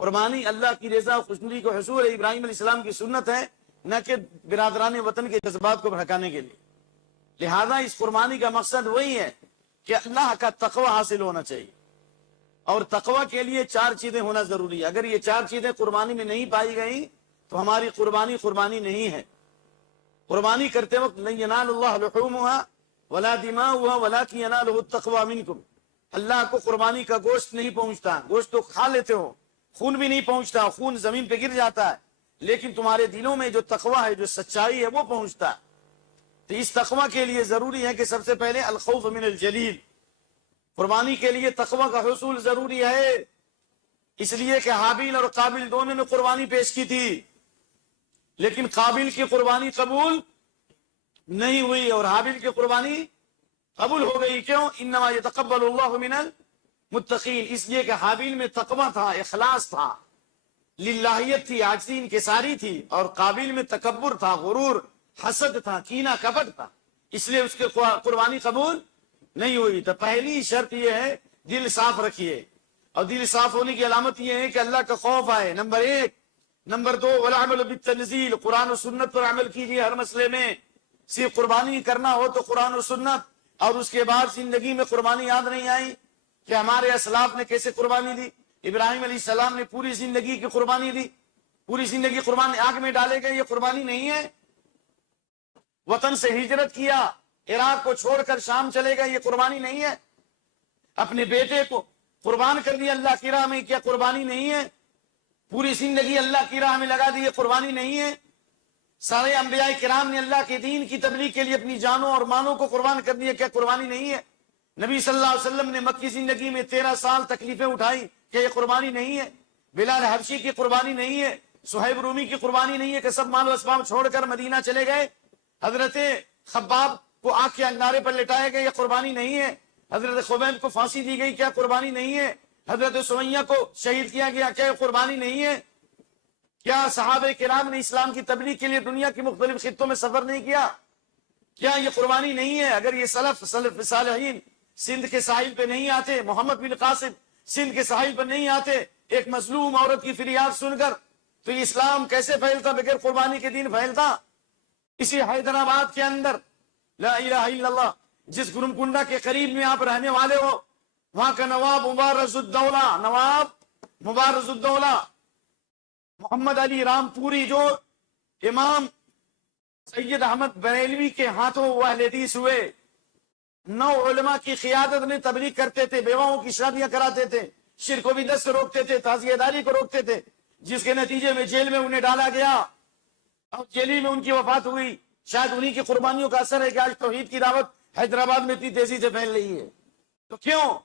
قربانی اللہ کی رضا و خوشنودی کو حصول ہے، ابراہیم علیہ السلام کی سنت ہے، نہ کہ برادران وطن کے جذبات کو بھڑکانے کے لیے۔ لہذا اس قربانی کا مقصد وہی ہے کہ اللہ کا تقوی حاصل ہونا چاہیے، اور تقوی کے لیے 4 چیزیں ہونا ضروری ہے۔ اگر یہ 4 چیزیں قربانی میں نہیں پائی گئیں تو ہماری قربانی قربانی نہیں ہے۔ قربانی کرتے وقت لن ینال اللہ لحومها ولا دماؤها ولکن ینالہ التقوی منکم، اللہ کو قربانی کا گوشت نہیں پہنچتا، گوشت تو کھا لیتے ہو، خون بھی نہیں پہنچتا، خون زمین پہ گر جاتا ہے، لیکن تمہارے دلوں میں جو تقوی ہے، جو سچائی ہے، وہ پہنچتا ہے۔ تو اس تقوی کے لیے ضروری ہے کہ سب سے پہلے الخوف من الجلیل، قربانی کے لیے تقوی کا حصول ضروری ہے۔ اس لیے کہ حابیل اور قابل دونوں نے قربانی پیش کی تھی، لیکن قابل کی قربانی قبول نہیں ہوئی اور حابیل کی قربانی قبول ہو گئی۔ کیوں؟ انما یتقبل اللہ من المتقین، اس لیے کہ حابیل میں تقوی تھا، اخلاص تھا، للہیت تھی، عاجزی انکساری تھی، اور قابل میں تکبر تھا، غرور، حسد تھا، کینہ کپٹ تھا، اس لیے اس کی قربانی قبول نہیں ہوئی۔ تو پہلی شرط یہ ہے دل صاف رکھیے، اور دل صاف ہونے کی علامت یہ ہے کہ اللہ کا خوف آئے، نمبر 1۔ نمبر 2، والعمل بالتنزیل، قرآن و سنت پر عمل کیجیے ہر مسئلے میں۔ صرف قربانی کرنا ہو تو قرآن و سنت، اور اس کے بعد زندگی میں قربانی یاد نہیں آئی کہ ہمارے اسلاف نے کیسے قربانی دی۔ ابراہیم علیہ السلام نے پوری زندگی کی قربانی دی، پوری زندگی قربانی آگ میں ڈالے گئے، یہ قربانی نہیں ہے۔ وطن سے ہجرت کیا، عراق کو چھوڑ کر شام چلے گئے، یہ قربانی نہیں ہے۔ اپنے بیٹے کو قربان کر دیا اللہ کی راہ میں، کیا قربانی نہیں ہے؟ پوری زندگی اللہ کی راہ میں لگا دی، یہ قربانی نہیں ہے؟ سارے انبیاء کرام نے اللہ کے دین کی تبلیغ کے لیے اپنی جانوں اور مالوں کو قربان کر دیا، کیا قربانی نہیں ہے؟ نبی صلی اللہ علیہ وسلم نے مکی زندگی میں 13 سال تکلیفیں اٹھائی، کیا یہ قربانی نہیں ہے؟ بلال حبشی کی قربانی نہیں ہے؟ صہیب رومی کی قربانی نہیں ہے کہ سب مال و اسباب چھوڑ کر مدینہ چلے گئے؟ حضرت خباب کو آگ کے انگارے پر لٹائے گئے، یہ قربانی نہیں ہے؟ حضرت خبیب کو پھانسی دی گئی، کیا قربانی نہیں ہے؟ حضرت سمیہ کو شہید کیا گیا، کیا قربانی نہیں ہے؟ کیا صحابہ کرام نے اسلام کی تبلیغ کے لیے دنیا کی مختلف خطوں میں سفر نہیں کیا؟ کیا یہ قربانی نہیں ہے؟ اگر یہ سلف صالحین سندھ کے ساحل پہ نہیں آتے، محمد بن قاسم سندھ کے ساحل پر نہیں آتے ایک مظلوم عورت کی فریاد سن کر، تو یہ اسلام کیسے پھیلتا؟ بغیر قربانی کے دین پھیلتا؟ اسی حیدرآباد کے اندر لا الہ الا اللہ، جس گرم کنڈا کے قریب میں آپ رہنے والے ہو، وہاں کا نواب مبارز الدولہ محمد علی رام پوری، جو امام سید احمد بریلوی کے ہاتھوں وہ اہل حدیث ہوئے، 9 علماء کی قیادت میں تبلیغ کرتے تھے، بیواؤں کی شادیاں کراتے تھے، شرک و بدعت سے روکتے تھے، تعزیہ داری کو روکتے تھے، جس کے نتیجے میں جیل میں انہیں ڈالا گیا اور جیلی میں ان کی وفات ہوئی۔ شاید انہی کی قربانیوں کا اثر ہے کہ آج توحید کی دعوت حیدرآباد میں اتنی تیزی سے پھیل رہی ہے۔ تو کیوں؟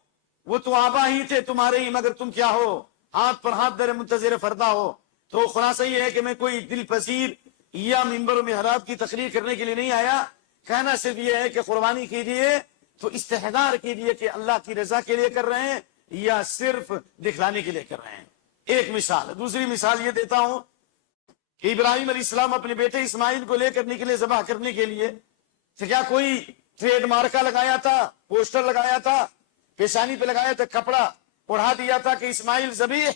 وہ تو آبا ہی تھے تمہارے ہی، مگر تم کیا ہو؟ ہاتھ پر ہاتھ در منتظر فردا ہو۔ تو خلاصہ یہ ہے کہ میں کوئی دل پذیر یا منبر و محراب کی تقریر کرنے کے لیے نہیں آیا، کہنا صرف یہ ہے کہ قربانی کیجیے تو استحضار کیجیے کہ اللہ کی رضا کے لیے کر رہے ہیں یا صرف دکھلانے کے لیے کر رہے ہیں۔ ایک مثال۔ دوسری مثال یہ دیتا ہوں کہ ابراہیم علیہ السلام اپنے بیٹے اسماعیل کو لے کر نکلے ذبح کرنے کے لیے، تو کیا کوئی ٹریڈ مارکا لگایا تھا، پوسٹر لگایا تھا، پیشانی پہ لگایا تھا، کپڑا اڑا دیا تھا کہ اسماعیل ذبیح،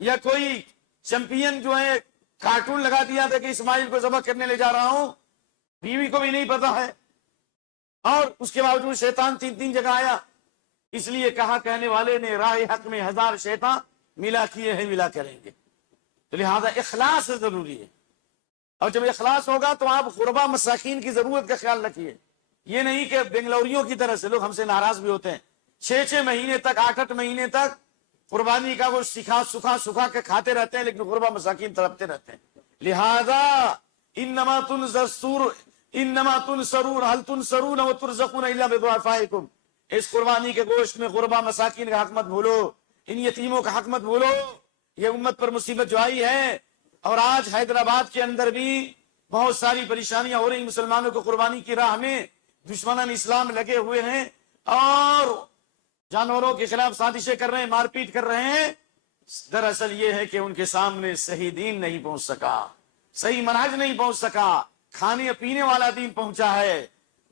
یا کوئی چیمپئن جو ہے کارٹون لگا دیا تھا کہ اسماعیل کو ذبح کرنے لے جا رہا ہوں؟ بیوی کو بھی نہیں پتا ہے، اور اس کے باوجود شیطان 3 جگہ آیا۔ اس لیے کہا کہنے والے نے راہ حق میں 1000 شیطان ملا کیے ہیں ملا کریں گے۔ تو لہذا اخلاص ضروری ہے، اور جب اخلاص ہوگا تو آپ غربا مساکین کی ضرورت کا خیال رکھیے۔ یہ نہیں کہ بنگلوریوں کی طرح سے لوگ ہم سے ناراض بھی ہوتے ہیں، 6 مہینے تک 8 مہینے تک قربانی کا وہ سکھا کے کھاتے رہتے ہیں، لیکن غربا مساکین تڑپتے رہتے ہیں۔ لہذا انما تنصرون هل تنصرون وترزقون الا بضعفائكم، اس قربانی کے گوشت میں غربا مساکین کا حق مت بھولو، ان یتیموں کا حق مت بھولو۔ یہ امت پر مصیبت جو آئی ہے، اور آج حیدرآباد کے اندر بھی بہت ساری پریشانیاں ہو رہی، مسلمانوں کو قربانی کی راہ میں دشمنان اسلام لگے ہوئے ہیں اور جانوروں کے خلاف سازشیں کر رہے ہیں، مار پیٹ کر رہے ہیں۔ دراصل یہ ہے کہ ان کے سامنے صحیح دین نہیں پہنچ سکا، صحیح منہج نہیں پہنچ سکا، کھانے پینے والا دین پہنچا ہے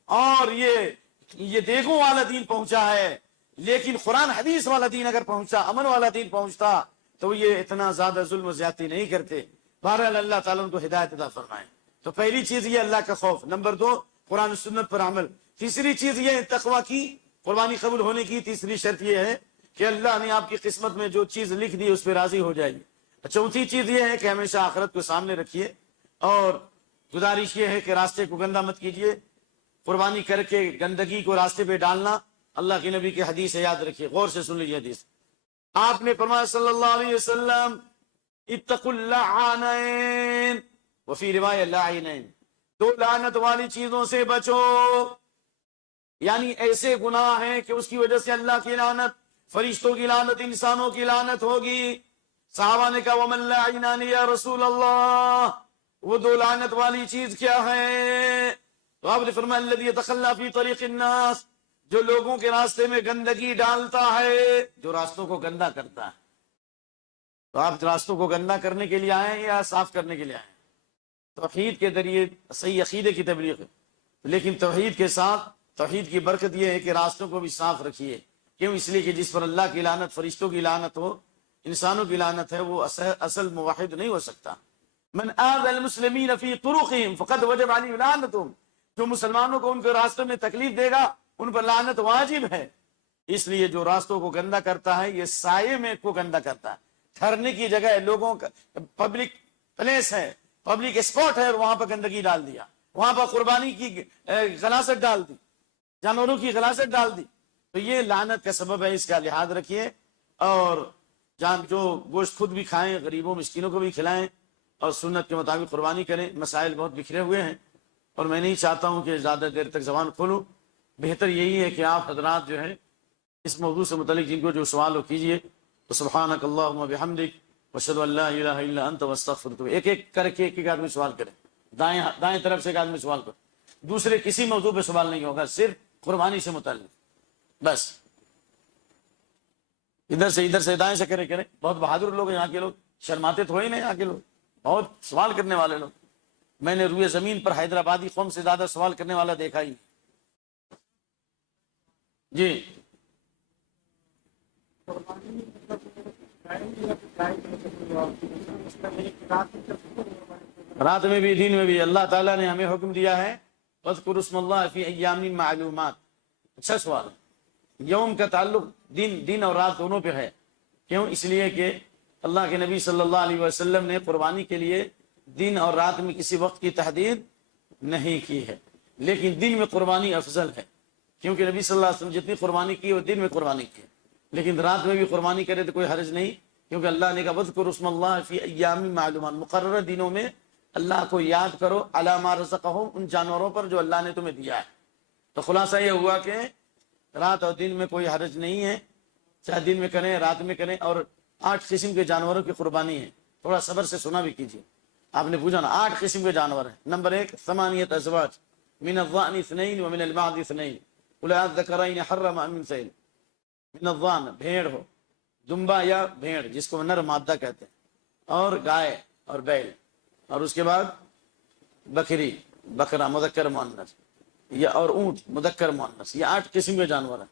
اور یہ دیگوں والا دین پہنچا ہے، لیکن قرآن حدیث والا دین اگر پہنچا، امن والا دین پہنچتا تو یہ اتنا زیادہ ظلم و زیادتی نہیں کرتے. بہرحال اللہ تعالیٰ ان کو ہدایت عطا فرمائے. تو پہلی چیز یہ اللہ کا خوف. نمبر 2 قرآن و سنت پر عمل. تیسری چیز یہ تقوی کی، قربانی قبول ہونے کی تیسری شرط یہ ہے کہ اللہ نے آپ کی قسمت میں جو چیز لکھ دی اس پہ راضی ہو جائے گی. چوتھی چیز یہ ہے کہ ہمیشہ آخرت کو سامنے رکھیے، اور گزارش یہ ہے کہ راستے کو گندا مت کیجیے. قربانی کر کے گندگی کو راستے پہ ڈالنا اللہ کے نبی کی حدیث ہے، یاد رکھیے، غور سے سن لیجیے حدیث. آپ نے فرمایا صلی اللہ علیہ وسلم اتقوا اللعانین وفی روایہ لاعنین، 2 لعنت والی چیزوں سے بچو. یعنی ایسے گناہ ہیں کہ اس کی وجہ سے اللہ کی لعنت، فرشتوں کی لعنت، انسانوں کی لعنت ہوگی. صحابہ نے کہا ومن لعنان یا رسول اللہ، وہ 2 لعنت والی چیز کیا ہے؟ تو آپ نے فرمایا الذی یتخلی فی طریق الناس، جو لوگوں کے راستے میں گندگی ڈالتا ہے، جو راستوں کو گندا کرتا ہے. تو آپ راستوں کو گندا کرنے کے لیے آئے یا صاف کرنے کے لیے آئے؟ توحید کے ذریعے صحیح عقیدے کی تبلیغ ہے، لیکن توحید کے ساتھ توحید کی برکت یہ ہے کہ راستوں کو بھی صاف رکھیے. کیوں؟ اس لیے کہ جس پر اللہ کی لعنت، فرشتوں کی لعنت ہو، انسانوں کی لعنت ہے، وہ اصل موحد نہیں ہو سکتا. من آذى المسلمین فی طرقهم فقد وجب علیہ لعنتهم، جو مسلمانوں کو ان کے راستوں میں تکلیف دے گا ان پر لعنت واجب ہے. اس لیے جو راستوں کو گندا کرتا ہے یہ سائے میں کو گندا کرتا ہے. ٹھہرنے کی جگہ ہے، لوگوں کا پبلک پلیس ہے، پبلک اسپاٹ ہے، اور وہاں پر گندگی ڈال دیا، وہاں پر قربانی کی غلاظت ڈال دی، جانوروں کی غلاظت ڈال دی، تو یہ لعنت کا سبب ہے. اس کا لحاظ رکھیے، اور جو گوشت خود بھی کھائیں، غریبوں مسکینوں کو بھی کھلائیں، اور سنت کے مطابق قربانی کریں. مسائل بہت بکھرے ہوئے ہیں اور میں نہیں چاہتا ہوں کہ زیادہ دیر تک زبان کھولوں. بہتر یہی ہے کہ آپ حضرات جو ہے اس موضوع سے متعلق جن کو جو سوال ہو کیجئے. تو سبحانک اللہم و بحمدک واشہد ان لا الہ الا انت واستغفرک. ایک ایک کر کے ایک آدمی سوال کرے، دائیں طرف سے ایک آدمی سوال کرے، دوسرے کسی موضوع پہ سوال نہیں ہوگا، صرف قربانی سے متعلق بس. ادھر سے دائیں سے کرے. بہت بہادر لوگ ہیں یہاں کے لوگ، شرماتے تو ہی نہیں یہاں کے لوگ، بہت سوال کرنے والے لوگ. میں نے روئے زمین پر حیدرآبادی قوم سے زیادہ سوال کرنے والا دیکھا ہی. جی رات میں بھی دن میں بھی اللہ تعالیٰ نے ہمیں حکم دیا ہے وَاذْكُرُوا اسْمَ اللَّهِ فِي أَيَّامٍ مَّعْلُومَاتٍ. اچھا سوال. یوم کا تعلق دن اور رات دونوں پہ ہے. کیوں؟ اس لیے کہ اللہ کے نبی صلی اللہ علیہ وسلم نے قربانی کے لیے دن اور رات میں کسی وقت کی تحدید نہیں کی ہے، لیکن دن میں قربانی افضل ہے، کیونکہ نبی صلی اللہ علیہ وسلم جتنی قربانی کی وہ دن میں قربانی کی، لیکن رات میں بھی قربانی کرے تو کوئی حرج نہیں، کیونکہ اللہ نے کہا وَاذْكُرُوا اسْمَ اللَّهِ فِي أَيَّامٍ مَّعْلُومَاتٍ. مقررہ دنوں میں اللہ کو یاد کرو، عَلَىٰ مَا رَزَقَهُمْ، ان جانوروں پر جو اللہ نے تمہیں دیا ہے. تو خلاصہ یہ ہوا کہ رات اور دن میں کوئی حرج نہیں ہے، چاہے دن میں کریں رات میں کریں. اور 8 قسم کے جانوروں کی قربانی ہے. تھوڑا صبر سے سنا بھی کیجیے. آپ نے پوچھا نا 8 قسم کے جانور ہیں. نمبر 1 ثمانیۃ ازواج من الضأن 2 ومن المعز 2 قل الذکرین حرم ام الانثیین. من الضأن بھیڑ ہو، دمبا یا بھیڑ جس کو نر مادہ کہتے ہیں، اور گائے اور بیل، اور اس کے بعد بکری، بکرا مذکر مؤنث، یا اور اونٹ مذکر مؤنث. یہ 8 قسم کے جانور ہیں.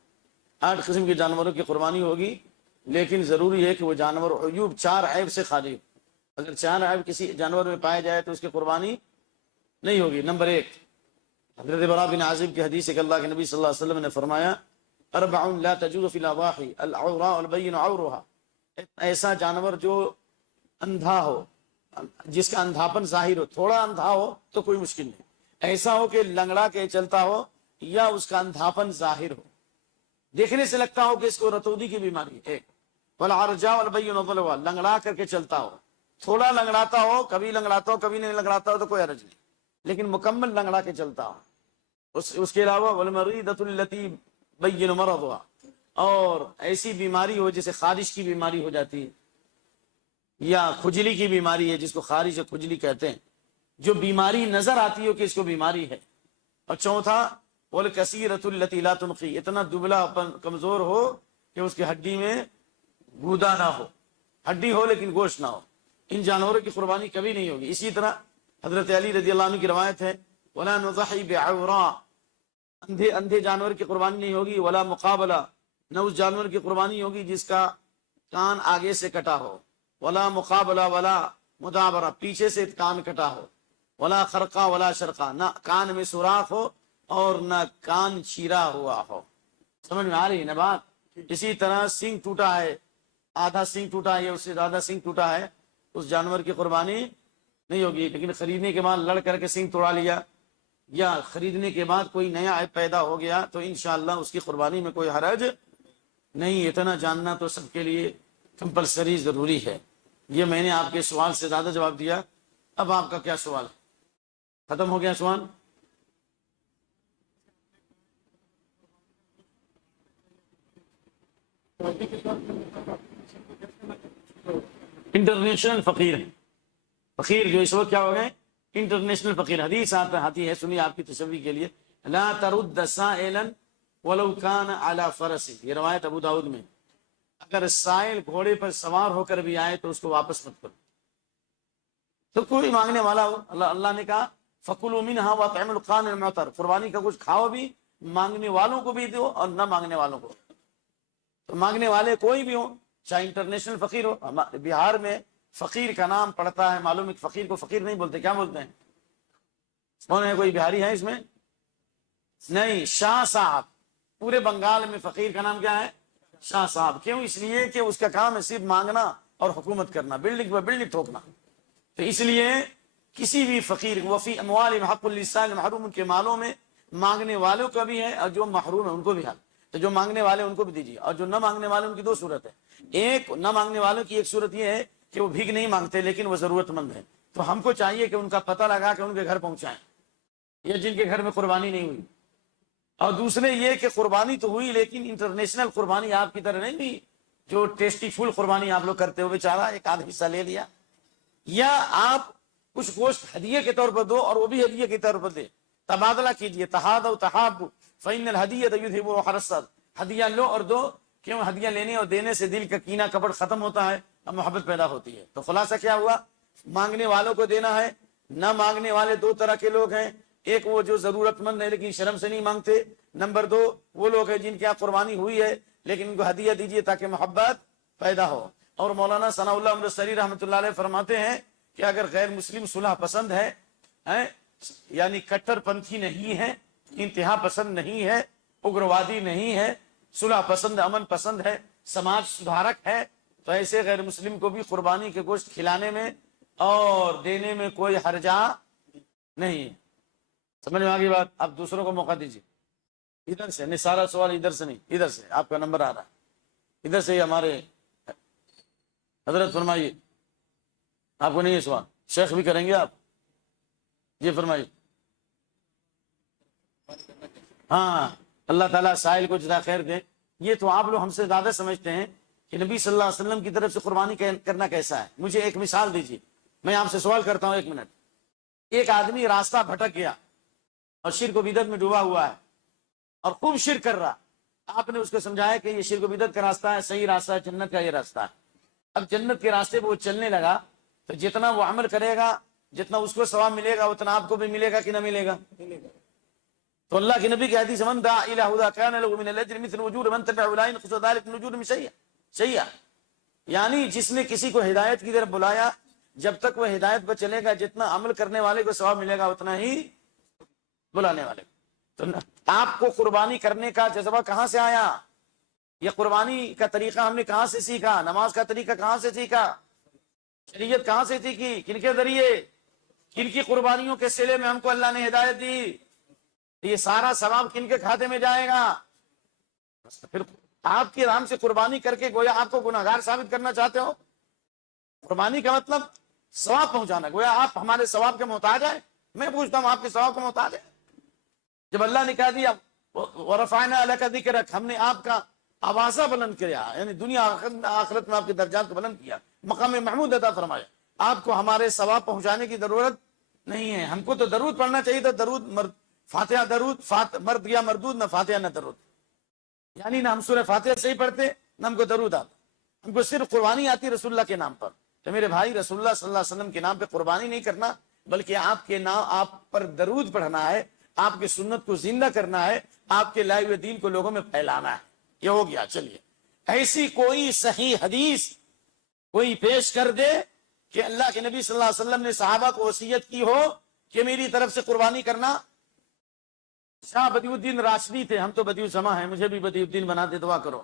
8 قسم کے جانوروں کی قربانی ہوگی، لیکن ضروری ہے کہ وہ جانور عیوب 4 عیب سے خالی ہو. اگر 4 عیب کسی جانور میں پائے جائے تو اس کی قربانی نہیں ہوگی. نمبر 1 حضرت براء بن عازب کی حدیث ہے کہ اللہ کے نبی صلی اللہ علیہ وسلم نے فرمایا 4 لا تجوز فی الاضاحی العوراء البین عورها. ایسا جانور جو اندھا ہو، جس کا اندھاپن ظاہر ہو، تھوڑا اندھا ہو تو کوئی مشکل نہیں، ایسا ہو کہ لنگڑا کے چلتا ہو یا اس کا اندھاپن ظاہر ہو، دیکھنے سے لگتا ہو کہ اس کو رتودی کی بیماری ہے. والعرجاء والبین ضلوا، لنگڑا کر کے چلتا ہو، تھوڑا لنگڑاتا ہو، کبھی لنگڑاتا ہو کبھی نہیں لنگڑاتا ہو تو کوئی حرج نہیں، لیکن مکمل لنگڑا کے چلتا ہو. اس کے علاوہ والمریضۃ التی بین مرضها، اور ایسی بیماری ہو جیسے خارش کی بیماری ہو جاتی ہے، یا کھجلی کی بیماری ہے جس کو خارش یا کھجلی کہتے ہیں، جو بیماری نظر آتی ہو کہ اس کو بیماری ہے. اور چوتھا والکثیرۃ التی لا تنقی، اتنا دبلا کمزور ہو کہ اس کی ہڈی میں گودا نہ ہو، ہڈی ہو لیکن گوشت نہ ہو. ان جانوروں کی قربانی کبھی نہیں ہوگی. اسی طرح حضرت علی رضی اللہ عنہ کی روایت ہے ولا نضحی بعوراء، اندھے جانور کی قربانی نہیں ہوگی. ولا مقابلہ، نہ اس جانور کی قربانی ہوگی جس کا کان آگے سے کٹا ہو، ولا مقابلہ ولا مدابرہ، پیچھے سے کان کٹا ہو، ولا خرقہ ولا شرقہ، نہ کان میں سوراخ ہو اور نہ کان چیرا ہوا ہو۔ سمجھ میں آ رہی ہے نا بات؟ اسی طرح سنگ ٹوٹا ہے، آدھا سنگ ٹوٹا ہے یا اس سے زیادہ سنگ ٹوٹا ہے، اس جانور کی قربانی نہیں ہوگی۔ لیکن خریدنے کے بعد لڑ کر کے سنگ توڑا لیا یا خریدنے کے بعد کوئی نیا عیب پیدا ہو گیا تو انشاءاللہ اس کی قربانی میں کوئی حرج نہیں۔ اتنا جاننا تو سب کے لیے کمپلسری ضروری ہے۔ یہ میں نے آپ کے سوال سے زیادہ جواب دیا، اب آپ کا کیا سوال ہے؟ ختم ہو گیا سوال؟ انٹرنیشنل فقیر ہیں، فقیر جو اس وقت کیا ہو گئے؟ انٹرنیشنل فقیر۔ حدیث آتی ہے، سنیے آپ کی تشریح کے لیے، لا ترد سائلا ولو کان علی فرس، یہ روایت ابو داؤد میں، اگر سائل گھوڑے پر سوار ہو کر بھی آئے تو اس کو واپس مت کرو۔ تو کوئی مانگنے والا ہو، اللہ نے کہا فَكُلُوا مِنْهَا وَأَطْعِمُوا الْقَانِعَ الْمُعْتَرَّ، قربانی کا کچھ کھاؤ بھی، مانگنے والوں کو بھی دو اور نہ مانگنے والوں کو۔ تو مانگنے والے کوئی بھی ہوں، چاہے انٹرنیشنل فقیر ہو۔ بہار میں فقیر کا نام پڑتا ہے، معلوم ہے فقیر کو فقیر نہیں بولتے، کیا بولتے ہیں؟ کون ہے؟ کوئی بہاری ہے اس میں؟ نہیں، شاہ صاحب۔ پورے بنگال میں فقیر کا نام کیا ہے؟ شاہ صاحب۔ کیوں؟ اس لیے کہ اس کا کام ہے صرف مانگنا اور حکومت کرنا، بلڈنگ پر بلڈنگ ٹھوکنا۔ تو اس لیے کسی بھی فقیر، وفی اموالہم حق للسائل محروم، ان کے مالوں میں مانگنے والوں کا بھی ہے اور جو محروم ہے ان کو بھی ہے۔ تو جو مانگنے والے ان کو بھی دیجیے، اور جو نہ مانگنے والے ان کی دو صورت ہے۔ ایک، نہ مانگنے والوں کی ایک صورت یہ ہے کہ وہ بھیک نہیں مانگتے لیکن وہ ضرورت مند ہے، تو ہم کو چاہیے کہ ان کا پتہ لگا کے ان کے گھر پہنچائیں، یا جن کے گھر میں قربانی نہیں ہوئی۔ اور دوسرے یہ کہ قربانی تو ہوئی لیکن انٹرنیشنل قربانی آپ کی طرح نہیں ہوئی، جو ٹیسٹی فل قربانی آپ لوگ کرتے ہو، بیچارہ ایک آدھ حصہ لے لیا، یا آپ کچھ گوشت ہدیے کے طور پر دو اور وہ بھی ہدیے کے طور پر دے، تبادلہ کیجئے۔ تحادوا تحابوا فإن الهدية يذهب روح الرسل، ہدیہ لو اور دو، کیوں؟ ہدیہ لینے اور دینے سے دل کا کینہ کپٹ ختم ہوتا ہے اور محبت پیدا ہوتی ہے۔ تو خلاصہ کیا ہوا؟ مانگنے والوں کو دینا ہے، نہ مانگنے والے دو طرح کے لوگ ہیں، ایک وہ جو ضرورت مند ہے لیکن شرم سے نہیں مانگتے، نمبر دو وہ لوگ ہیں جن کی یہاں قربانی ہوئی ہے لیکن ان کو ہدیہ دیجیے تاکہ محبت پیدا ہو۔ اور مولانا ثناء اللہ امرتسری رحمۃ اللہ علیہ فرماتے ہیں کہ اگر غیر مسلم صلح پسند ہے، یعنی کٹر پنتھی نہیں ہے، انتہا پسند نہیں ہے، اگروادی نہیں ہے، صلح پسند، امن پسند ہے، سماج سدھارک ہے، تو ایسے غیر مسلم کو بھی قربانی کے گوشت کھلانے میں اور دینے میں کوئی حرجہ نہیں ہے۔ سمجھ میں آگئی بات؟ آپ دوسروں کو موقع دیجیے۔ ادھر سے نہیں، سارا سوال ادھر سے نہیں، ادھر سے آپ کا نمبر آ رہا ہے، ادھر سے ہی ہمارے حضرت فرمائیے۔ آپ کو نہیں ہے سوال؟ شیخ بھی کریں گے آپ؟ یہ فرمائیے۔ ہاں، اللہ تعالیٰ سائل کو جزا خیر دے۔ یہ تو آپ لوگ ہم سے زیادہ سمجھتے ہیں کہ نبی صلی اللہ علیہ وسلم کی طرف سے قربانی کرنا کیسا ہے۔ مجھے ایک مثال دیجیے، میں آپ سے سوال کرتا ہوں، ایک منٹ۔ ایک آدمی راستہ بھٹک گیا اور شرک و بدعت میں ڈوبا ہوا ہے اور خوب شرک کر رہا، آپ نے اس کو سمجھایا کہ یہ شرک و بدعت کا راستہ ہے، صحیح راستہ ہے جنت کا یہ راستہ ہے۔ اب جنت کے راستے پہ وہ چلنے لگا تو جتنا وہ عمل کرے گا، جتنا اس کو ثواب ملے گا اتنا آپ کو بھی ملے گا کہ نہ ملے گا؟ تو اللہ کے نبی کی حدیث من دعا الی ھدی کان له من الاجر مثل اجور من تبع لا ينقص ذلك من اجورهم شیئا، یعنی جس نے کسی کو ہدایت کی طرف بلایا، جب تک وہ ہدایت پر چلے گا جتنا عمل کرنے والے کو ثواب ملے گا اتنا ہی بلانے والے کو۔ تو آپ کو قربانی کرنے کا جذبہ کہاں سے آیا؟ یہ قربانی کا طریقہ ہم نے کہاں سے سیکھا؟ نماز کا طریقہ کہاں سے سیکھا؟ شریعت کہاں سے سیکھی؟ کن کے ذریعے؟ کن کی قربانیوں کے صلے میں ہم کو اللہ نے ہدایت دی؟ یہ سارا ثواب کن کے کھاتے میں جائے گا؟ پھر آپ کے نام سے قربانی کر کے گویا آپ کو گناہگار ثابت کرنا چاہتے ہو؟ قربانی کا مطلب ثواب پہنچانا، گویا آپ ہمارے ثواب کے محتاج ہیں۔ میں پوچھتا ہوں، آپ کے ثواب کے محتاج ہیں؟ جب اللہ نے کہا دیا وَرَفَعْنَا لَكَ ذِكْرَكَ، ہم نے آپ کا آوازہ بلند کیا، یعنی دنیا آخرت میں آپ کے درجات کو بلند کیا، مقام محمود عطا فرمایا۔ آپ کو ہمارے ثواب پہنچانے کی ضرورت نہیں ہے، ہم کو تو درود پڑھنا چاہیے تھا، درود فاتحہ، درود مرد یا مردود، نہ فاتحہ نہ درود، یعنی نہ ہم سورہ فاتحہ صحیح پڑھتے نہ ہم کو درود آتا، ہم کو صرف قربانی آتی رسول اللہ کے نام پر۔ تو میرے بھائی، رسول اللہ صلی اللہ علیہ وسلم کے نام پہ قربانی نہیں کرنا بلکہ آپ کے نام، آپ پر درود پڑھنا ہے، آپ کی سنت کو زندہ کرنا ہے، آپ کے لائے ہوئے دین کو لوگوں میں پھیلانا ہے۔ یہ ہو گیا۔ چلیے، ایسی کوئی صحیح حدیث کوئی پیش کر دے کہ اللہ کے نبی صلی اللہ علیہ وسلم نے صحابہ کو وصیت کی ہو کہ میری طرف سے قربانی کرنا. شاہ بدیع الدین راشدی تھے, ہم تو بدیع السما ہیں, مجھے بھی بدیع الدین بنا دے, دعا کرو.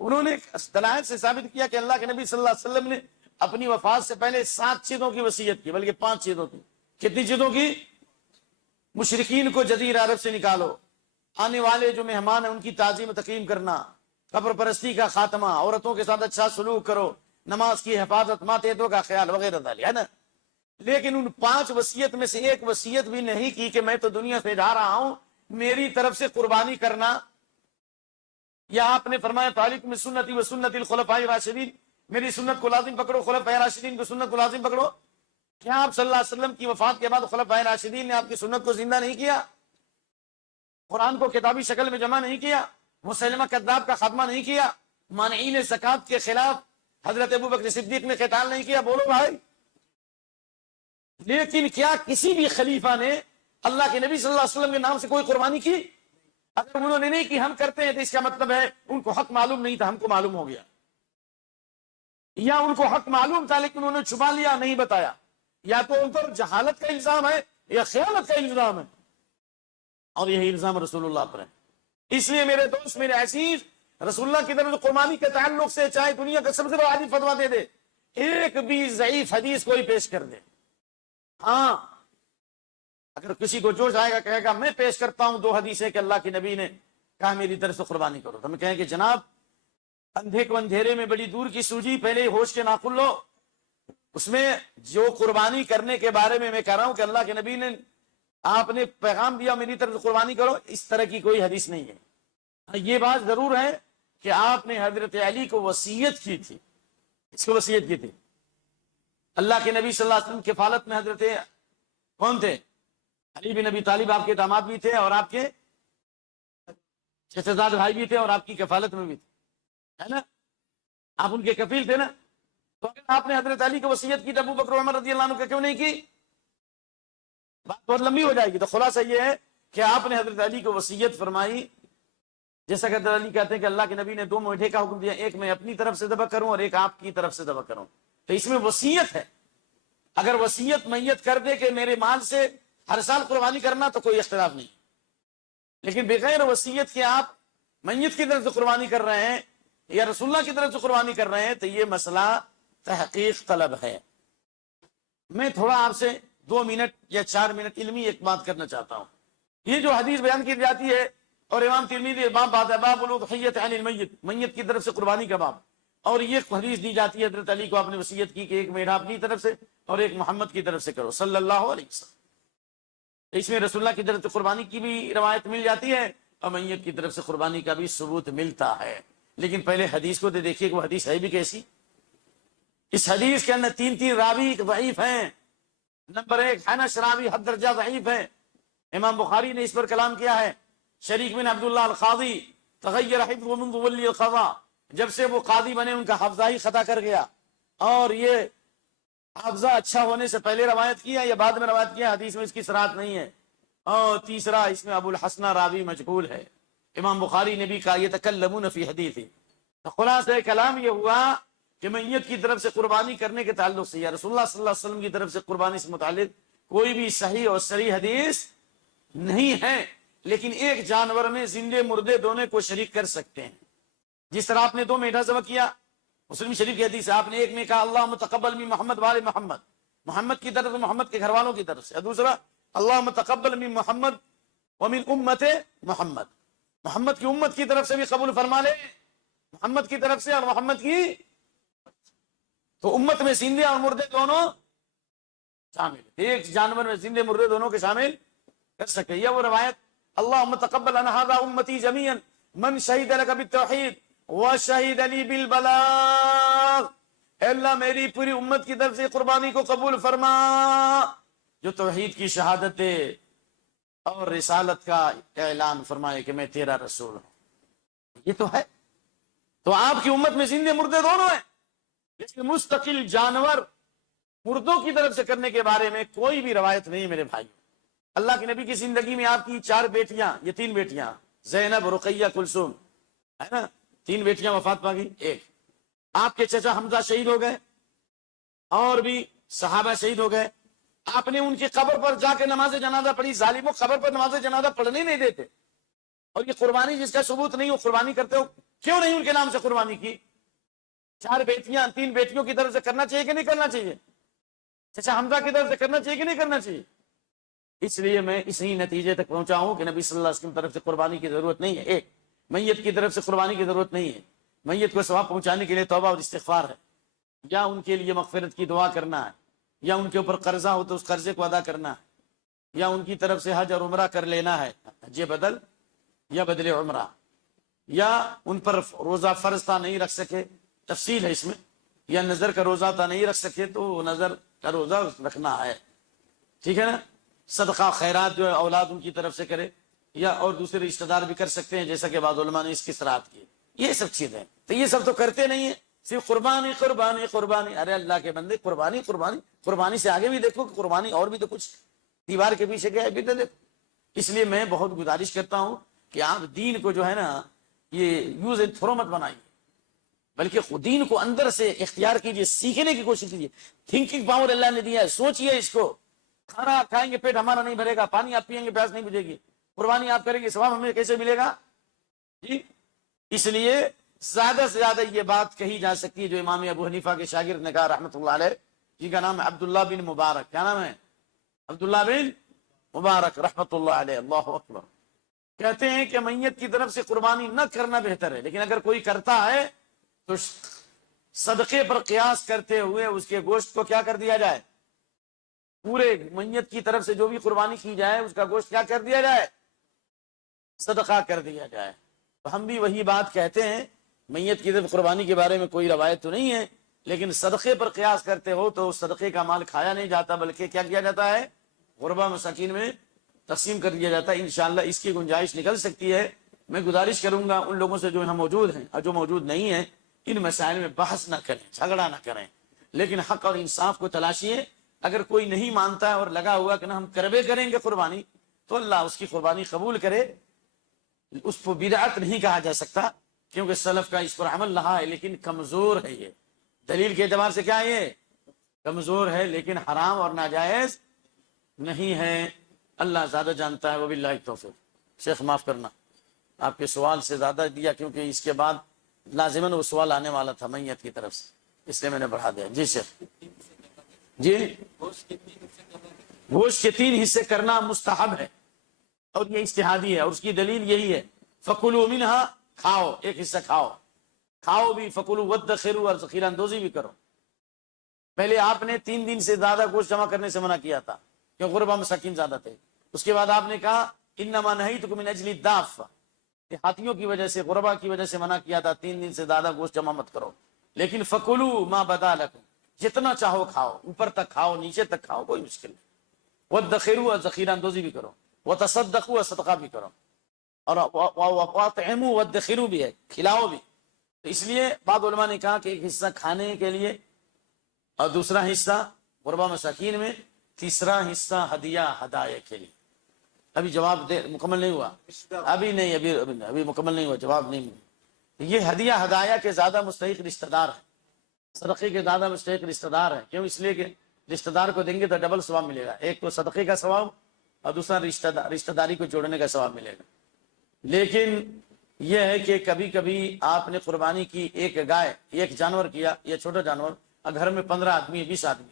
انہوں نے دلائل سے ثابت کیا کہ اللہ کے نبی صلی اللہ علیہ وسلم نے اپنی وفات سے پہلے 7 چیزوں کی وصیت کی, بلکہ 5 چیزوں کی. کتنی چیزوں کی؟ مشرکین کو جزیرہ عرب سے نکالو, آنے والے جو مہمان ہیں ان کی تعظیم و تکریم کرنا, قبر پرستی کا خاتمہ, عورتوں کے ساتھ اچھا سلوک کرو, نماز کی حفاظت, ماتحتوں کا خیال وغیرہ ذالک, ہے نا. لیکن ان 5 وصیت میں سے ایک وصیت بھی نہیں کی کہ میں تو دنیا سے جا رہا ہوں, میری طرف سے قربانی کرنا. یا آپ نے فرمایا فعلیکم بسنتی و سنت الخلفاء الراشدین, میری سنت کو لازم پکڑو, خلفاء راشدین کی سنت کو لازم پکڑو. کیا آپ صلی اللہ علیہ وسلم کی وفات کے بعد خلفاء راشدین نے آپ کی سنت کو زندہ نہیں کیا؟ قرآن کو کتابی شکل میں جمع نہیں کیا؟ مسلمہ کذاب کا خاتمہ نہیں کیا؟ مانعین زکات کے خلاف حضرت ابوبکر صدیق نے قتال نہیں کیا؟ بولو بھائی. لیکن کیا کسی بھی خلیفہ نے اللہ کے نبی صلی اللہ علیہ وسلم کے نام سے کوئی قربانی کی؟ اگر انہوں نے نہیں کی, ہم کرتے ہیں, تو اس کا مطلب ہے ان کو حق معلوم نہیں تھا, ہم کو معلوم ہو گیا. یا ان کو حق معلوم تھا لیکن انہوں نے چھپا لیا, نہیں بتایا. یا تو ان پر جہالت کا الزام ہے یا خیانت کا الزام ہے, اور یہی الزام رسول اللہ پر ہے. اس لیے میرے دوست, میرے عزیز, رسول اللہ کی طرف قربانی کے تعلق سے چاہے دنیا کا سب سے بڑا عادی فتویٰ دے دے, ایک بھی ضعیف حدیث کوئی پیش کر دے. ہاں, اگر کسی کو جوش آئے گا, کہے گا میں پیش کرتا ہوں 2 حدیثیں کہ اللہ کے نبی نے کہا میری طرف سے قربانی کرو, تو ہم کہیں کہ جناب اندھے کو اندھیرے میں بڑی دور کی سوجی, پہلے ہوش کے ناخن لو. اس میں جو قربانی کرنے کے بارے میں کہہ رہا ہوں کہ اللہ کے نبی نے, آپ نے پیغام دیا میری طرف سے قربانی کرو, اس طرح کی کوئی حدیث نہیں ہے. یہ بات ضرور ہے کہ آپ نے حضرت علی کو وصیت کی تھی. اس کو وصیت کی تھی. اللہ کے نبی صلی اللہ علیہ وسلم کفالت میں حضرت کون تھے؟ علی بن ابی طالب آپ کے داماد بھی تھے, اور آپ کے چچا زاد بھائی بھی تھے, اور آپ کی کفالت میں بھی تھے, ہے نا. آپ ان کے کفیل تھے نا. تو اگر آپ نے حضرت علی کو وصیت کی تو ابو بکر عمر رضی اللہ عنہ کا کیوں نہیں کی؟ بات بہت لمبی ہو جائے گی. تو خلاصہ یہ ہے کہ آپ نے حضرت علی کو وصیت فرمائی, جیسا کہ حضرت علی کہتے ہیں کہ اللہ کے نبی نے 2 میٹھے کا حکم دیا, ایک میں اپنی طرف سے ذبح کروں اور ایک آپ کی طرف سے ذبح کروں. تو اس میں وصیت ہے. اگر وصیت میت کر دے کہ میرے مال سے ہر سال قربانی کرنا, تو کوئی اختلاف نہیں. لیکن بغیر وصیت کے آپ میت کی طرف سے قربانی کر رہے ہیں یا رسول اللہ کی طرف سے قربانی کر رہے ہیں, تو یہ مسئلہ تحقیق طلب ہے. میں تھوڑا آپ سے 2 منٹ یا 4 منٹ علمی ایک بات کرنا چاہتا ہوں. یہ جو حدیث بیان کی جاتی ہے, اور امام ترمذی باب الاضحیۃ عن المیت, میت کی طرف سے قربانی کا باب, اور یہ حدیث دی جاتی ہے حضرت علی کو آپ نے وصیت کی کہ ایک میرا اپنی طرف سے اور ایک محمد کی طرف سے کرو صلی اللہ علیہ وسلم. اس میں رسول اللہ کی طرف سے قربانی کی بھی روایت مل جاتی ہے, اور میت کی طرف سے قربانی کا بھی ثبوت ملتا ہے. لیکن پہلے حدیث کو دیکھیے کہ وہ حدیث ہے بھی کیسی. اس حدیث کے اندر 3 راوی ضعیف ہیں. نمبر 1 حنش راوی حد درجہ ضعیف ہے. امام بخاری نے اس پر کلام کیا ہے. شریک بن عبداللہ القاضی تغیر حفظه منذ ولی القضاء, جب سے وہ قاضی بنے ان کا حفظہ ہی خطا کر گیا, اور یہ حفظہ اچھا ہونے سے پہلے روایت کیا یا بعد میں روایت کیا, حدیث میں اس کی صراحت نہیں ہے. اور تیسرا, اس میں ابو الحسن راوی مجہول ہے. امام بخاری نے بھی کہا یتکلمون فی حدیث. خلاصہ کلام یہ ہوا کہ میت کی طرف سے قربانی کرنے کے تعلق سے یا رسول اللہ صلی اللہ علیہ وسلم کی طرف سے قربانی سے متعلق کوئی بھی صحیح اور صریح حدیث نہیں ہے. لیکن ایک جانور میں زندے مردے دونوں کو شریک کر سکتے ہیں. جس طرح آپ نے 2 میٹھا ذبح کیا, مسلم شریف کی حدیث ہے, آپ نے ایک میں کہا اللہم تقبل من محمد وآل محمد, محمد کی طرف, محمد کے گھر والوں کی طرف سے. دوسرا اللہم تقبل من محمد ومن امت محمد, محمد کی امت کی طرف سے بھی قبول فرما لے, محمد کی طرف سے اور محمد کی. تو امت میں زندے اور مردے دونوں شامل, ایک جانور میں زندے مردے دونوں کے شامل کر سکے. یہ وہ روایت اللہم تقبل ان ھذا امتی جمیعا من شہد لک بالتوحید وشہد لی بالبلاغ. اے اللہ میری پوری امت کی طرف سے قربانی کو قبول فرما جو توحید کی شہادت دے اور رسالت کا اعلان فرمائے کہ میں تیرا رسول ہوں. یہ تو ہے. تو آپ کی امت میں زندے مردے دونوں ہیں, لیکن مستقل جانور مردوں کی طرف سے کرنے کے بارے میں کوئی بھی روایت نہیں میرے بھائی. اللہ کے نبی کی زندگی میں آپ کی 4 بیٹیاں, یہ 3 بیٹیاں زینب, رقیہ, کلثوم, ہے نا, 3 بیٹیاں وفات پا گئی. ایک آپ کے چچا حمزہ شہید ہو گئے, اور بھی صحابہ شہید ہو گئے. آپ نے ان کی قبر پر جا کے نماز جنازہ پڑھی. ظالموں قبر پر نماز جنازہ پڑھنے نہیں دیتے. اور یہ قربانی جس کا ثبوت نہیں ہو قربانی کرتے ہو, کیوں نہیں ان کے نام سے قربانی کی؟ 4 بیٹیاں 3 بیٹیوں کی طرف سے کرنا چاہیے کہ نہیں کرنا چاہیے؟ چچا حمزہ کی طرف سے کرنا چاہیے کہ نہیں کرنا چاہیے؟ اس لیے میں اسی نتیجے تک پہنچا ہوں کہ نبی صلی اللہ علیہ وسلم کی طرف سے قربانی کی ضرورت نہیں ہے. ایک, میت کی طرف سے قربانی کی ضرورت نہیں ہے. میت کو ثواب پہنچانے کے لیے توبہ اور استغفار ہے, یا ان کے لیے مغفرت کی دعا کرنا ہے, یا ان کے اوپر قرضہ ہو تو اس قرضے کو ادا کرنا ہے, یا ان کی طرف سے حج اور عمرہ کر لینا ہے, حج بدل یا بدل عمرہ, یا ان پر روزہ فرض تھا نہیں رکھ سکے, تفصیل ہے اس میں, یا نظر کا روزہ تھا نہیں رکھ سکے تو نظر کا روزہ رکھنا ہے. ٹھیک ہے نا. صدقہ خیرات جو ہے اولاد ان کی طرف سے کرے, یا اور دوسرے رشتہ دار بھی کر سکتے ہیں, جیسا کہ بعض علماء نے اس کی صراحت کی. یہ سب چیزیں تو یہ سب تو کرتے نہیں ہیں, صرف قربانی قربانی قربانی. ارے اللہ کے بندے, قربانی قربانی قربانی سے آگے بھی دیکھو کہ قربانی اور بھی تو کچھ دیوار کے پیچھے گیا ہے بھی تو دیکھو. اس لیے میں بہت گزارش کرتا ہوں کہ آپ دین کو جو ہے نا یہ یوز اینڈ تھرو مت بنائیے, بلکہ دین کو اندر سے اختیار کیجئے, سیکھنے کی کوشش کیجیے. تھنکنگ پاور اللہ نے دیا ہے, سوچئے اس کو. کھانا کھائیں گے پیٹ ہمارا نہیں بھرے گا, پانی آپ پیئیں گے پیاس نہیں بجھے گی, قربانی آپ کریں گے ثواب ہمیں کیسے ملے گا جی. اس لیے زیادہ سے زیادہ یہ بات کہی جا سکتی ہے جو امام ابو حنیفہ کے شاگرد نے کہا رحمۃ اللہ علیہ, جن کا نام ہے عبداللہ بن مبارک. کیا نام ہے؟ عبداللہ بن مبارک رحمۃ اللہ علیہ. اللہ اکبر. کہتے ہیں کہ میت کی طرف سے قربانی نہ کرنا بہتر ہے, لیکن اگر کوئی کرتا ہے تو صدقے پر قیاس کرتے ہوئے اس کے گوشت کو کیا کر دیا جائے, پورے میت کی طرف سے جو بھی قربانی کی جائے اس کا گوشت کیا کر دیا جائے, صدقہ کر دیا جائے. تو ہم بھی وہی بات کہتے ہیں, میت کی طرف قربانی کے بارے میں کوئی روایت تو نہیں ہے, لیکن صدقے پر قیاس کرتے ہو تو صدقے کا مال کھایا نہیں جاتا بلکہ کیا کیا جاتا ہے, غربا مساکین میں تقسیم کر دیا جاتا ہے. انشاءاللہ اس کی گنجائش نکل سکتی ہے. میں گزارش کروں گا ان لوگوں سے جو یہاں موجود ہیں اور جو موجود نہیں ہیں, ان مسائل میں بحث نہ کریں, جھگڑا نہ کریں, لیکن حق اور انصاف کو تلاشیے. اگر کوئی نہیں مانتا ہے اور لگا ہوا کہ نہ ہم کربے کریں گے قربانی, تو اللہ اس کی قربانی قبول کرے. اس کو بدعت نہیں کہا جا سکتا کیونکہ سلف کا اس پر عمل رہا ہے, لیکن کمزور ہے. یہ دلیل کے اعتبار سے کیا ہے, یہ کمزور ہے, لیکن حرام اور ناجائز نہیں ہے. اللہ زیادہ جانتا ہے. وباللہ التوفیق. شیخ معاف کرنا, آپ کے سوال سے زیادہ دیا کیونکہ اس کے بعد لازماً وہ سوال آنے والا تھا میت کی طرف سے, اس لیے میں نے بڑھا دیا. جی شیخ. جی, گوشت کے 3 حصے کرنا مستحب ہے اور یہ اجتہادی ہے, اور اس کی دلیل یہی ہے, فَكُلُوا مِنْهَا, کھاؤ, ایک حصہ کھاؤ, کھاؤ بھی, فَكُلُوا وَادَّخِرُوا, اور ذخیرہ اندوزی بھی کرو. پہلے آپ نے 3 دن سے زیادہ گوشت جمع کرنے سے منع کیا تھا کیونکہ غربا مساکین زیادہ تھے. اس کے بعد آپ نے کہا انما نہیتکم من اجل الدافہ, ہاتھیوں کی وجہ سے, غربا کی وجہ سے منع کیا تھا, 3 دن سے زیادہ گوشت جمع مت کرو. لیکن فَكُلُوا مَا بَدَا لَكُمْ, جتنا چاہو کھاؤ, اوپر تک کھاؤ نیچے تک کھاؤ, کوئی مشکل نہیں. وَادَّخِرُوا, ذخیرہ اندوزی بھی کرو. وَتَصَدَّقُوا, صدقہ بھی کرو. اور وَأَطْعِمُوا وَادَّخِرُوا بھی ہے, کھلاؤ بھی. تو اس لیے بعض علماء نے کہا کہ ایک حصہ کھانے کے لیے اور دوسرا حصہ غربا مساکین میں, تیسرا حصہ ہدیہ ہدایہ کے لیے. ابھی جواب مکمل نہیں ہوا, ابھی نہیں, ابھی مکمل نہیں ہوا, جواب نہیں ہوا. یہ ہدیہ ہدایہ کے زیادہ مستحق رشتہ دار ہیں, صدقے کے زیادہ مستحق رشتہ دار ہیں. کیوں؟ اس لیے کہ رشتہ دار کو دیں گے تو ڈبل ثواب ملے گا, ایک تو صدقے کا ثواب اور دوسرا رشتہ داری کو جوڑنے کا ثواب ملے گا. لیکن یہ ہے کہ کبھی کبھی آپ نے قربانی کی, ایک گائے, ایک جانور کیا, یا چھوٹا جانور, اور گھر میں 15 آدمی 20 آدمی,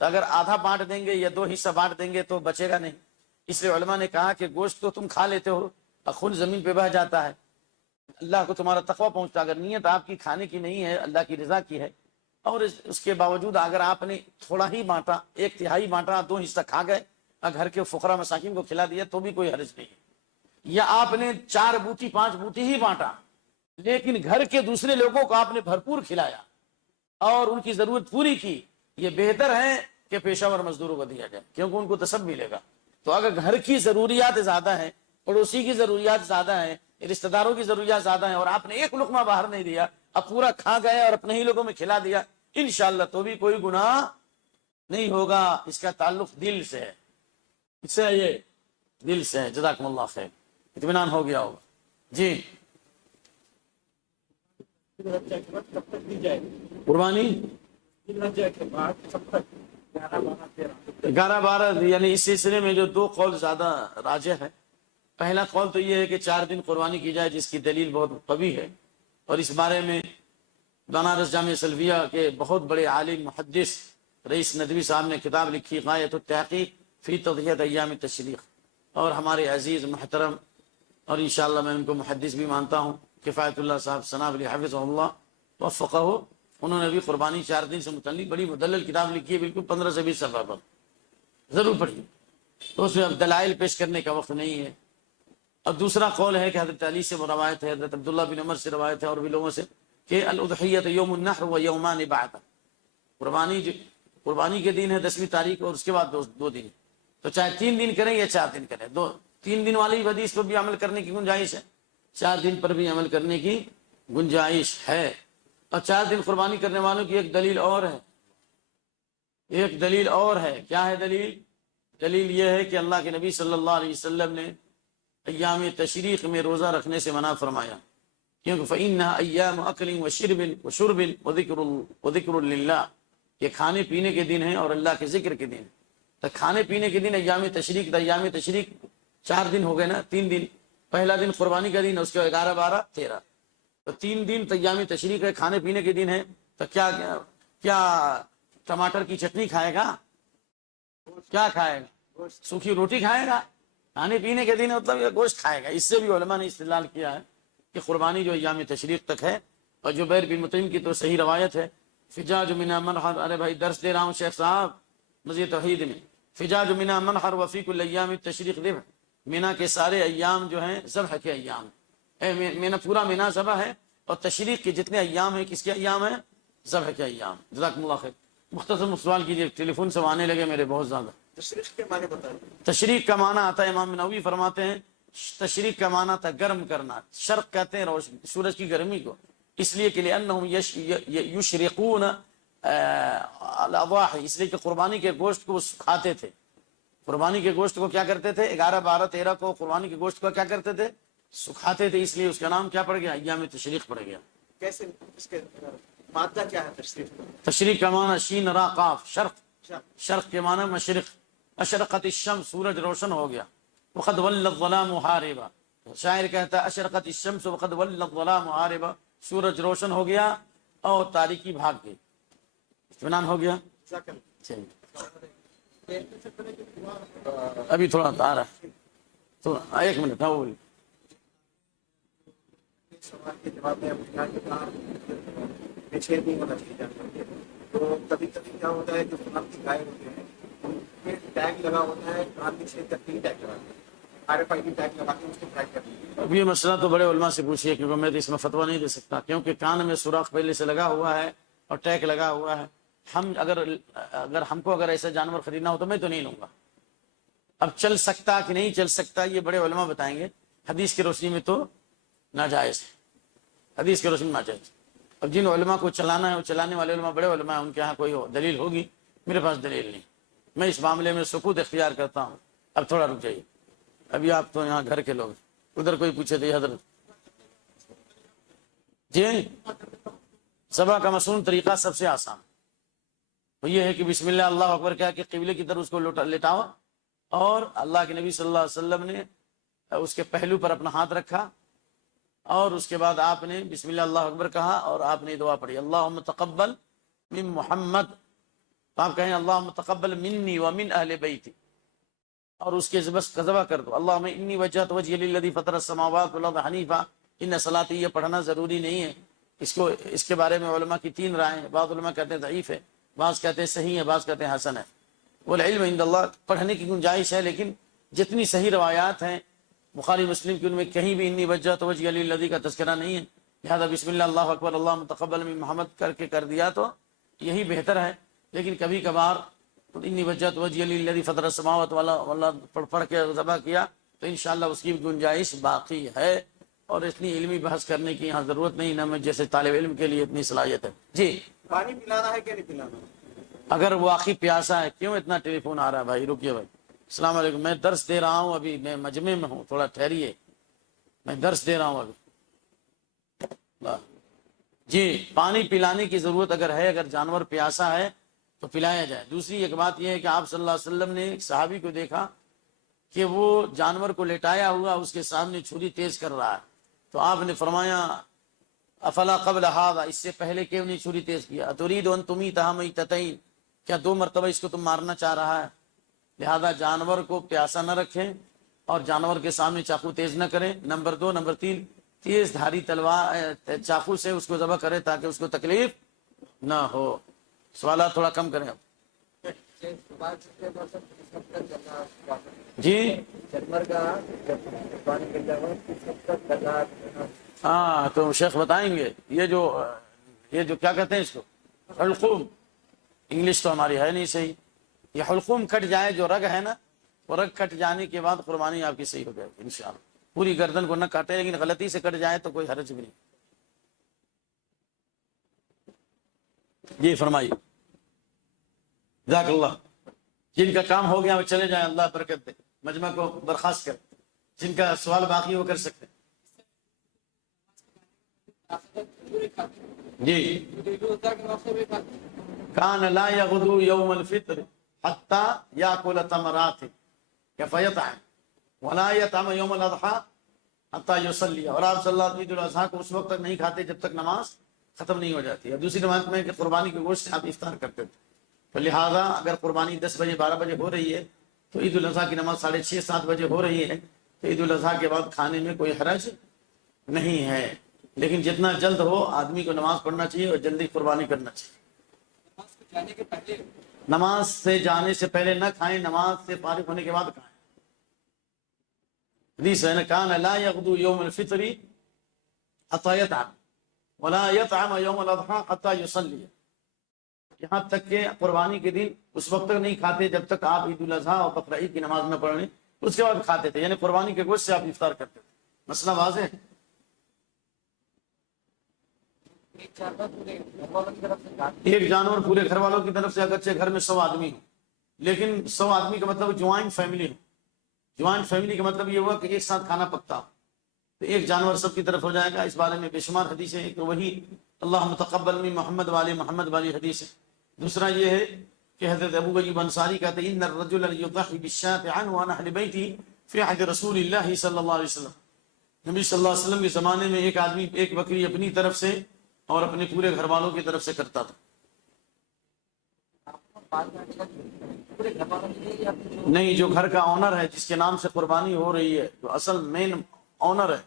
تو اگر آدھا بانٹ دیں گے یا 2 حصہ بانٹ دیں گے تو بچے گا نہیں. اس لیے علماء نے کہا کہ گوشت تو تم کھا لیتے ہو اور خون زمین پہ بہہ جاتا ہے, اللہ کو تمہارا تقویٰ پہنچتا. اگر نیت آپ کی کھانے کی نہیں ہے, اللہ کی رضا کی ہے, اور اس کے باوجود اگر آپ نے تھوڑا ہی بانٹا, 1/3 بانٹا, 2 حصہ کھا گئے اور گھر کے فقراء مساکین کو کھلا دیا تو بھی کوئی حرج نہیں. یا آپ نے 4 بوٹی 5 بوٹی ہی بانٹا, لیکن گھر کے دوسرے لوگوں کو آپ نے بھرپور کھلایا اور ان کی ضرورت پوری کی, یہ بہتر ہے کہ پیشہ ور مزدوروں کو دیا جائے کیونکہ ان کو تو سب ملے گا. تو اگر گھر کی ضروریات زیادہ ہیں, پڑوسی کی ضروریات زیادہ ہیں, رشتہ داروں کی ضروریات زیادہ ہیں, اور آپ نے ایک لقمہ باہر نہیں دیا, اب پورا کھا گئے اور اپنے ہی لوگوں میں کھلا دیا, انشاءاللہ تو بھی کوئی گناہ نہیں ہوگا. اس کا تعلق دل سے ہے, اس سے یہ دل سے ہے. جزاکم اللہ خیر, اطمینان ہو گیا ہوگا. جی, قربانی کے بعد سب تک 11-12 یعنی اس سلسلے میں جو دو قول زیادہ راجح ہے. پہلا قول تو یہ ہے کہ 4 دن قربانی کی جائے، جس کی دلیل بہت قوی ہے، اور اس بارے میں بنارس جامعہ سلفیہ کے بہت بڑے عالم محدث رئیس ندوی صاحب نے کتاب لکھی غایۃ التحقیق فی تضحیۃ ایام التشریق، اور ہمارے عزیز محترم اور انشاءاللہ میں ان کو محدث بھی مانتا ہوں کفایت اللہ صاحب ثناء علی حفظہ اللہ وفقہ، انہوں نے بھی قربانی 4 دن سے متعلق بڑی مدلل کتاب لکھی ہے، بالکل 15 سے 20 صفحہ پر، ضرور پڑھیے. تو اس میں اب دلائل پیش کرنے کا وقت نہیں ہے. اور دوسرا قول ہے کہ حضرت علی سے روایت ہے، حضرت عبداللہ بن عمر سے روایت ہے، اور بھی لوگوں سے، کہ الاضحیۃ یوم النحر و یومان بعد، قربانی کے دن ہے 10ویں تاریخ اور اس کے بعد 2 دن، تو چاہے 3 دن کریں یا 4 دن کریں، 3 دن والی حدیث پر بھی عمل کرنے کی گنجائش ہے، 4 دن پر بھی عمل کرنے کی گنجائش ہے. اور 4 دن قربانی کرنے والوں کی ایک دلیل اور ہے، کیا ہے دلیل؟ دلیل یہ ہے کہ اللہ کے نبی صلی اللہ علیہ وسلم نے ایام تشریق میں روزہ رکھنے سے منع فرمایا، کیونکہ فإنها ایام اکل وشرب وذکر للہ، یہ کھانے پینے کے دن ہیں اور اللہ کے ذکر کے دن. تو کھانے پینے کے دن ایام تشریق 4 دن ہو گئے نا، 3 دن، پہلا دن قربانی کا دن ہے، اس کے 11 12 13، تو 3 دن ایام تشریق ہے، کھانے پینے کے دن ہے. تو کیا ٹماٹر کی چٹنی کھائے گا؟ کیا کھائے گا؟ سوکھی روٹی کھائے گا؟ کھانے پینے کے دن مطلب یہ گوشت کھائے گا. اس سے بھی علماء نے استدلال کیا ہے کہ قربانی جو ایام تشریق تک ہے. اور جبیر بن مطعم کی تو صحیح روایت ہے، فجاج منا منحر، ارے بھائی درس دے رہا ہوں شیخ صاحب مسجد توحید میں، فجاج منا منحر وفی کل ایام التشریق ذبح، مینا کے سارے ایام جو ہیں ذبح کے ایام ہیں، مینا پورا مینا ذبح ہے، اور تشریق کے جتنے ایام ہیں کس کے ایام ہیں؟ ذبح کے ایام. جزاکم اللہ خیر. مختصر سوال کیجیے، ٹیلی فون سے آنے لگے میرے بہت زیادہ. تشریق کے معنی بتائیں. تشریق کا معنی آتا ہے، امام نووی فرماتے ہیں تشریق کا معنی تھا گرم کرنا. شرق کہتے ہیں سورج کی گرمی کو، اس لیے کہ لأنہم یشرقون الاضاحی، اس لیے کہ قربانی کے گوشت کو سکھاتے تھے. قربانی کے گوشت کو کیا کرتے تھے؟ 11 12 13 کو قربانی کے گوشت کو کیا کرتے تھے؟ سکھاتے تھے، اس لیے اس کا نام کیا پڑ گیا؟ ایام تشریق پڑ گیا. کیسے اس کے مادہ کیا ہے تشریق؟ تشریق کا معنی شین را قاف شرق، شرق کے معنی مشرق. اشرقت الشمس، سورج روشن ہو گیا. وقد ول الظلام حاربا، شاعر کہتا ہے اشرقت الشمس وقد ول الظلام حاربا، سورج روشن ہو گیا اور تاریکی بھاگ گئی. اطمینان ہو گیا. ابھی تھوڑا آ رہا ہے، تھوڑا 1 منٹ. ہاں بولیے. سوال کے جواب میں چھ دن ہونا چاہیے. تو کبھی کبھی کیا ہوتا ہے جو فلم کی گائے ہوتے ہیں ان پہ ٹیگ لگا ہوتا ہے، کان میں 6 تک 3 ٹیگ لگا ہوتے ہیں، RFID ٹیگ لگا کے اس کو ٹریک کرتے ہیں. اب یہ مسئلہ تو بڑے علماء سے پوچھیے، کیونکہ میں تو اس میں فتویٰ نہیں دے سکتا، کیونکہ کان میں سوراخ پہلے سے لگا ہوا ہے اور ٹیگ لگا ہوا ہے. ہم اگر ہم کو ایسا جانور خریدنا ہو تو میں تو نہیں لوں گا. اب چل سکتا کہ نہیں چل سکتا یہ بڑے علماء بتائیں گے. حدیث کی روشنی میں تو ناجائز ہے، حدیث کی روشنی میں ناجائز. اب جن علماء کو چلانا ہے، وہ چلانے والے علماء بڑے علماء ہیں، ان کے ہاں کوئی دلیل ہوگی، میرے پاس دلیل نہیں. میں اس معاملے میں سکوت اختیار کرتا ہوں. اب تھوڑا رک جائیے، ابھی آپ تو یہاں گھر کے لوگ، ادھر کوئی پوچھے تو حضرت جی. ذبح کا مصنون طریقہ سب سے آسان وہ یہ ہے کہ بسم اللہ اللہ اکبر کہہ کے قبلے کی طرف اس کو لٹاؤ، اور اللہ کے نبی صلی اللہ علیہ وسلم نے اس کے پہلو پر اپنا ہاتھ رکھا، اور اس کے بعد آپ نے بسم اللہ اللہ اکبر کہا، اور آپ نے دعا پڑھی اللہم تقبل من محمد. آپ کہیں اللہم تقبل منی ومن اہل بیتی، اور اس کے بس ذبح کر دو اللہم انی وجہت وجہی للذی فطر السماوات والارض حنیفا ان صلاتی. یہ پڑھنا ضروری نہیں ہے، اس کے بارے میں علماء کی 3 رائیں. بعض علماء کہتے ہیں ضعیف ہے، بعض کہتے ہیں صحیح ہے، بعض کہتے ہیں حسن ہے. والعلم عند اللہ، پڑھنے کی گنجائش ہے، لیکن جتنی صحیح روایات ہیں بخاری مسلم کی ان میں کہیں بھی انی وجہت وجہی للذی کا تذکرہ نہیں ہے. لہذا بسم اللہ اللہ اکبر اللہم تقبل من محمد کر کے کر دیا تو یہی بہتر ہے. لیکن کبھی کبھار انی وجہت وجہی للذی فطر السماوات والارض پڑھ کے ذبح کیا تو انشاءاللہ اس کی گنجائش باقی ہے. اور اتنی علمی بحث کرنے کی یہاں ضرورت نہیں، نہ میں جیسے طالب علم کے لیے اتنی صلاحیت ہے. جی پانی پلانا ہے کہ نہیں پلانا؟ اگر واقعی پیاسا ہے. کیوں اتنا ٹیلی فون آ رہا ہے بھائی؟ رکیے بھائی. السلام علیکم، میں درس دے رہا ہوں، ابھی میں مجمع میں ہوں، تھوڑا ٹھہریے، میں درس دے رہا ہوں ابھی. جی پانی پلانے کی ضرورت اگر ہے، اگر جانور پیاسا ہے تو پلایا جائے۔ دوسری ایک بات یہ ہے کہ آپ صلی اللہ علیہ وسلم نے ایک صحابی کو دیکھا کہ وہ جانور کو لٹایا ہوا اس کے سامنے چھری تیز کر رہا ہے، تو آپ نے فرمایا افلا قبل هذا، اس سے پہلے کیوں نہیں چھری تیز کیا؟ اتريد ان تميتها ميتتين، کیا 2 مرتبہ اس کو تم مارنا چاہ رہا ہے؟ لہذا جانور کو پیاسا نہ رکھیں اور جانور کے سامنے چاقو تیز نہ کریں۔ نمبر 2، نمبر 3، تیز دھاری تلوار چاقو سے اس کو ذبح کریں تاکہ اس کو تکلیف نہ ہو۔ سوالات تھوڑا کم کریں اب۔ جی ہاں تو شیخ بتائیں گے، یہ جو کیا کہتے ہیں اس کو، حلقوم، انگلش تو ہماری ہے نہیں صحیح، یہ حلقوم کٹ جائے، جو رگ ہے نا، وہ رگ کٹ جانے کے بعد قربانی آپ کی صحیح ہو جائے گی انشاءاللہ۔ پوری گردن کو نہ کاٹے، لیکن غلطی سے کٹ جائے تو کوئی حرج بھی نہیں۔ جی فرمائیے، جزاک اللہ۔ جن کا کام ہو گیا وہ چلے جائیں، اللہ برکت دے، مجمع کو برخاست کر۔ جن کا سوال باقی وہ کر سکتے ہیں۔ جی کان لا یغدو یوم الفطر حتی یاکل تمرات فیطعم ولا یطعم یوم الاضحی حتی یصلی، اور آپ صلی اللہ علیہ وسلم عید الاضحیٰ کو اس وقت تک نہیں کھاتے جب تک نماز ختم نہیں ہو جاتی ہے۔ دوسری روایت میں کہ قربانی کے گوشت سے آپ افطار کرتے تھے، تو لہٰذا اگر قربانی 10 بجے 12 بجے ہو رہی ہے تو عید الاضحیٰ کی نماز 6:30 7 بجے ہو رہی ہے، تو عید الاضحیٰ کے بعد کھانے میں کوئی حرج نہیں ہے، لیکن جتنا جلد ہو آدمی کو نماز پڑھنا چاہیے اور جلدی قربانی کرنا چاہیے۔ نماز سے جانے سے پہلے نہ کھائیں، نماز سے فارغ ہونے کے بعد کھائیں۔ حدیث ہے نا، کان لا یغدو یوم الفطر حتی یطعم ولا یطعم یوم الاضحیٰ حتی یصلی، یہاں تک کہ قربانی کے دن اس وقت تک نہیں کھاتے جب تک آپ عید الاضحیٰ اور بقرہ عید کی نماز نہ پڑھ لیں، اس کے بعد کھاتے تھے، یعنی قربانی کے گوشت سے آپ افطار کرتے تھے۔ مسئلہ واضح ہے؟ ایک جانور پورے گھر والوں کی طرف سے، اگرچہ گھر میں 100 آدمی ہو، لیکن 100 آدمی کا مطلب جوائنٹ فیملی ہو۔ جوائنٹ فیملی کا مطلب یہ ہوا کہ ایک ساتھ کھانا پکتا ہو، تو ایک جانور سب کی طرف ہو جائے گا۔ اس بارے میں بے شمار حدیث ہے، ایک وہی اللہم تقبل من محمد والے محمد والی حدیث ہے۔ دوسرا یہ ہے کہ حضرت ابو ایوب انصاری کہتے ہیں ان الرجل یضحی بالشاة عن وانا اہل بیتی فی عہد رسول اللہ صلی اللہ علیہ وسلم، نبی صلی اللہ علیہ وسلم کے زمانے میں ایک آدمی ایک بکری اپنی طرف سے اور اپنے پورے گھر والوں کی طرف سے کرتا تھا۔ نہیں، جو گھر کا آنر ہے، جس کے نام سے قربانی ہو رہی ہے، جو اصل مین آنر ہے،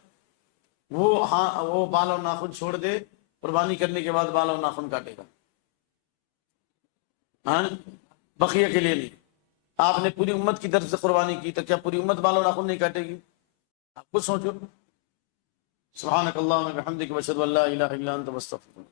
وہ بال اور ناخن چھوڑ دے، قربانی کرنے کے بعد بال اور ناخن کاٹے گا، بقیہ کے لیے نہیں۔ آپ نے پوری امت کی طرف سے قربانی کی تو کیا پوری امت بال اور ناخن نہیں کاٹے گی؟ آپ خود سوچو۔ سبحانک اللہم و بحمدک، واشہد ان لا الہ الا انت، استغفرک۔